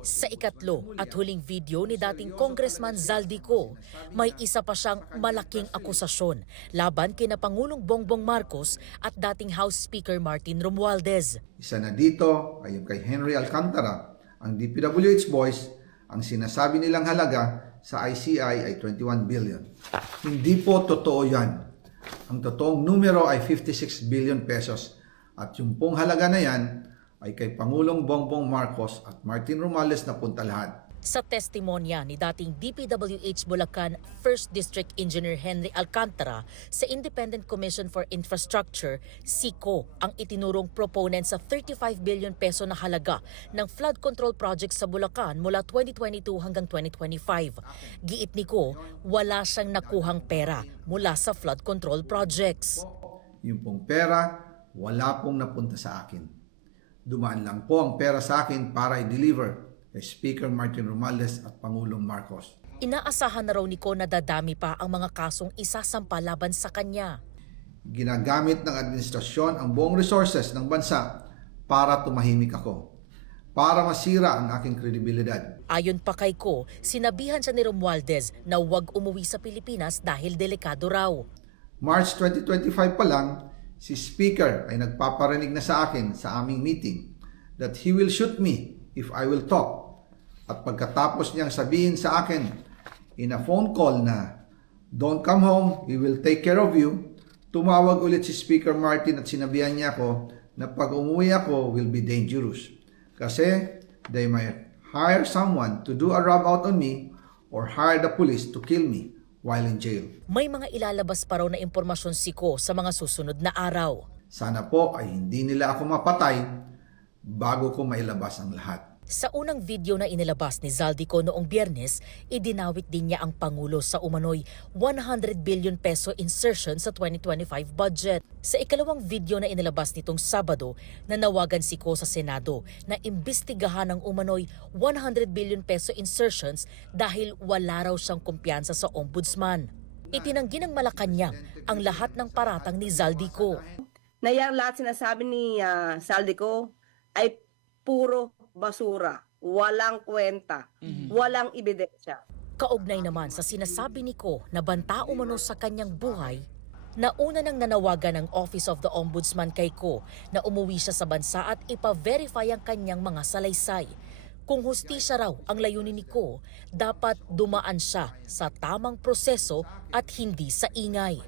Sa ikatlo at huling video ni dating Congressman Zaldico, may isa pa siyang malaking akusasyon laban kina Pangulong Bongbong Marcos at dating House Speaker Martin Romualdez. Isa na dito ay yung kay Henry Alcantara, ang DPWH boys, ang sinasabi nilang halaga sa ICI ay 21 billion. Hindi po totoo yan. Ang totoong numero ay 56 billion pesos at yung pong halaga na yan ay kay Pangulong Bongbong Marcos at Martin Romualdez na punta lahat. Sa testimonya ni dating DPWH Bulacan 1st District Engineer Henry Alcantara sa Independent Commission for Infrastructure, SICO ang itinurong proponent sa 35 billion peso na halaga ng flood control project sa Bulacan mula 2022 hanggang 2025. Giit ni Ko, wala siyang nakuhang pera mula sa flood control projects. Yung pong pera, wala pong napunta sa akin. Dumaan lang po ang pera sa akin para i-deliver kay Speaker Martin Romualdez at Pangulong Marcos. Inaasahan na raw ni Ko na dadami pa ang mga kasong isasampa laban sa kanya. Ginagamit ng administrasyon ang buong resources ng bansa para tumahimik ako, para masira ang aking kredibilidad. Ayon pa kay Ko, sinabihan siya ni Romualdez na huwag umuwi sa Pilipinas dahil delikado raw. March 2025 pa lang, si Speaker ay nagpaparinig na sa akin sa aming meeting that he will shoot me if I will talk. At pagkatapos niyang sabihin sa akin in a phone call na don't come home, we will take care of you, tumawag ulit si Speaker Martin at sinabihan niya ako na pag umuwi ako will be dangerous. Kasi they might hire someone to do a rub out on me or hire the police to kill me while in jail. May mga ilalabas pa raw na impormasyon si Ko sa mga susunod na araw. Sana po ay hindi nila ako mapatay bago ko mailabas ang lahat. Sa unang video na inilabas ni Zaldico noong Biyernes, idinawit din niya ang Pangulo sa umano'y 100 billion peso insertion sa 2025 budget. Sa ikalawang video na inilabas nitong Sabado, nanawagan si Ko sa Senado na imbestigahan ang umano'y 100 billion peso insertions dahil wala raw siyang kumpiyansa sa ombudsman. Itinanggi ng Malacanang ang lahat ng paratang ni Zaldico. Na yan lahat sinasabi ni Zaldico ay puro basura, walang kwenta, walang ebidensya. Kaugnay naman sa sinasabi ni Ko na banta umano sa kanyang buhay, nauna nang nanawagan ng Office of the Ombudsman kay Ko na umuwi siya sa bansa at ipa-verify ang kanyang mga salaysay. Kung hustisya raw ang layunin ni Ko, dapat dumaan siya sa tamang proseso at hindi sa ingay.